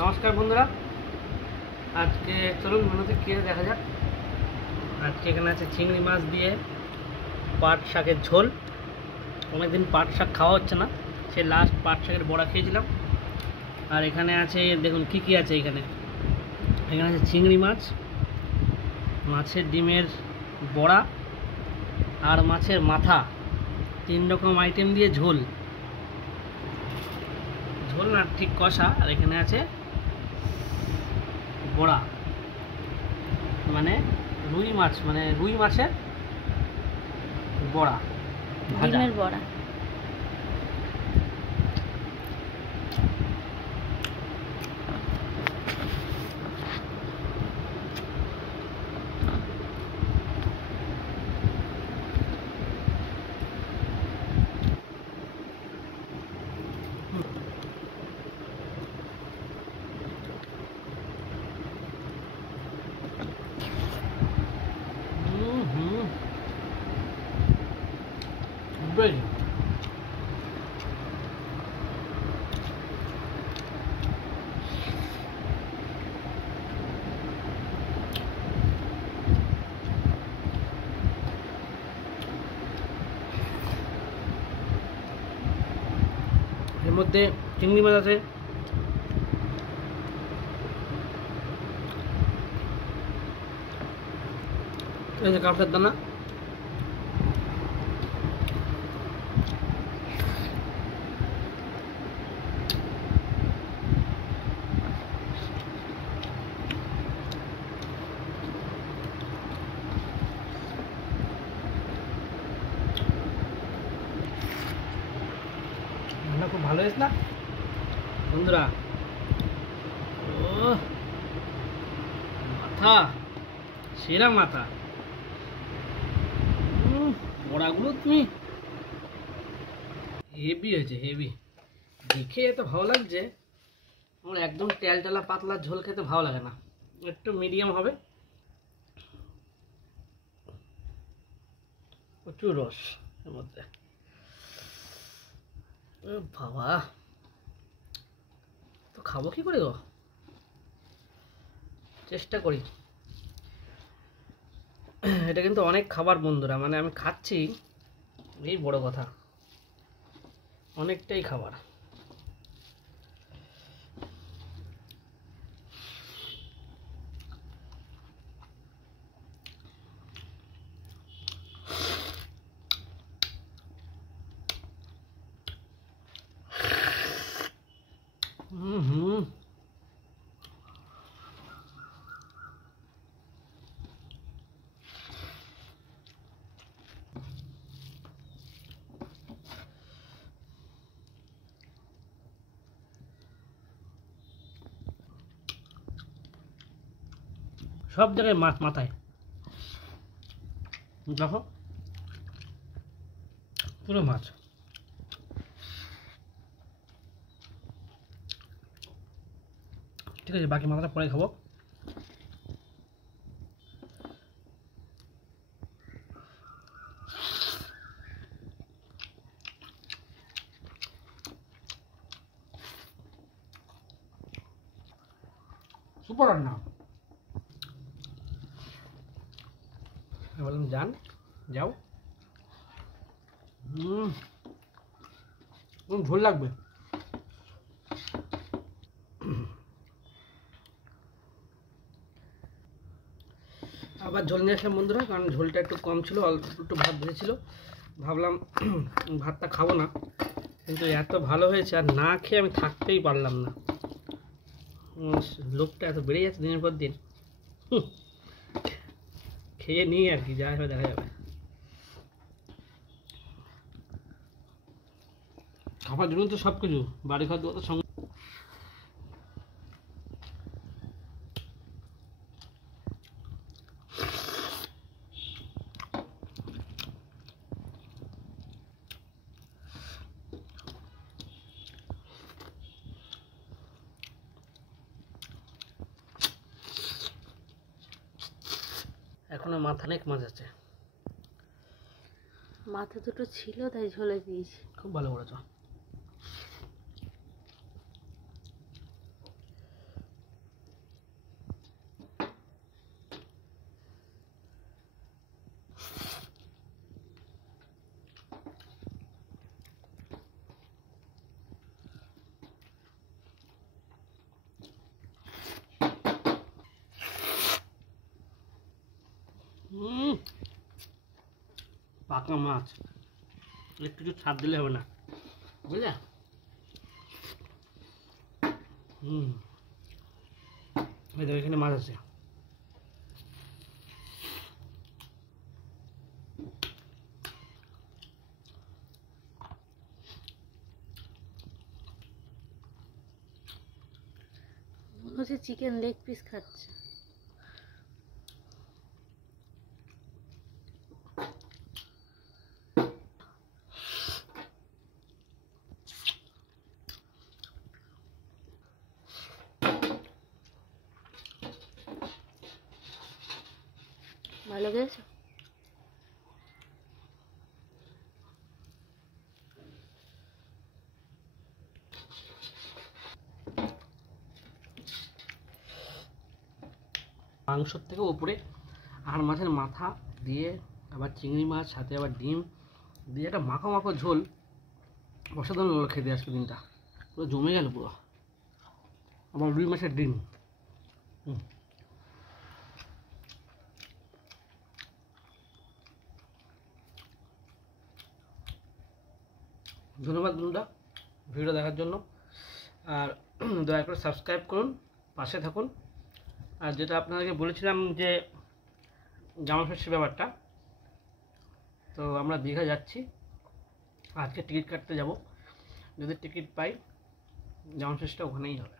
নমস্কার বন্ধুরা, আজকে চলুন মেনুতে কী দেখা যাক। আজকে এখানে আছে চিংড়ি মাছ দিয়ে পাট শাকের ঝোল। অনেকদিন পাট শাক খাওয়া হচ্ছে না, সে লাস্ট পাট শাকের বড়া খেয়েছিলাম। আর এখানে আছে দেখুন কী কী আছে। এখানে আছে চিংড়ি মাছ, মাছের ডিমের বড়া আর মাছের মাথা, 3 রকম আইটেম দিয়ে ঝোল না ঠিক কষা। আর এখানে আছে বড়া, মানে রুই মাছের বড়া, ডিমের বড়া। Ready. এর মধ্যে চিংড়ি মাছ আছে, কাপড়ের দানা, রান্না খুব ভালো হয়েছে না বন্ধুরা? ও মাথা, সেরা মাথা। বড়াগুলো তুমি হেভি হয়েছে, হেভি। দেখে এত ভালো লাগছে, আমার একদম টেলটেলা পাতলা ঝোল খেতে ভালো লাগে না, একটু মিডিয়াম হবে, প্রচুর রস এর মধ্যে। বাবা, তো খাবো কি করে গো? চেষ্টা করি। এটা কিন্তু অনেক খাবার বন্ধুরা, মানে আমি খাচ্ছি, এই বড় কথা, অনেকটাই খাবার। সব জায়গায় মাছ, মাথায় দেখো পুরো মাছ। ঠিক আছে, বাকি মাথাটা পরে খাবো। সুপার রান্না। বললাম যাও। ঝোল লাগবে। আবার ঝোল নিয়ে আসলাম বন্ধুরা, কারণ ঝোলটা একটু কম ছিল, অল্প একটু ভাত ভেজেছিল। ভাবলাম ভাতটা খাবো না, কিন্তু এত ভালো হয়েছে আর না খেয়ে আমি থাকতেই পারলাম না। লোভটা এত বেড়ে যাচ্ছে দিনের পর দিন, খেয়ে নিই আর কি, যা হবে দেখা যাবে। খাবার জন্য তো সব কিছু, বাড়ি খাদ্য তো সঙ্গে। এখনো মাথা অনেক মাছ আছে, মাথা দুটো ছিল তাই ঝোলে দিয়েছি। খুব ভালো করেছো। পাকা মাছ, একটু কিছু ছাড় দিলে হবে না, বুঝলে? এই দেখো এখানে মাছ আছে। মনে হচ্ছে চিকেন লেগ পিস খাচ্ছে। ভালো গেছে। মাংসর থেকে উপরে আর মাছের মাথা দিয়ে আবার চিংড়ি মাছ, সাথে আবার ডিম দিয়ে একটা মাখো মাখো ঝোল, অসাধারণ হলো খেতে আজকে দিনটা, পুরো জমে গেল পুরো। আবার রুই মাছের ডিম। ধন্যবাদ বন্ধুরা ভিডিও দেখার জন্য। আর দয়া করে সাবস্ক্রাইব করুন, পাশে থাকুন। আর যেটা আপনাদেরকে বলেছিলাম যে জামা ষষ্ঠীর ব্যাপারটা, তো আমরা দীঘা যাচ্ছি, আজকে টিকিট কাটতে যাব। যদি টিকিট পাই জামা ষষ্ঠীটা ওখানেই হবে।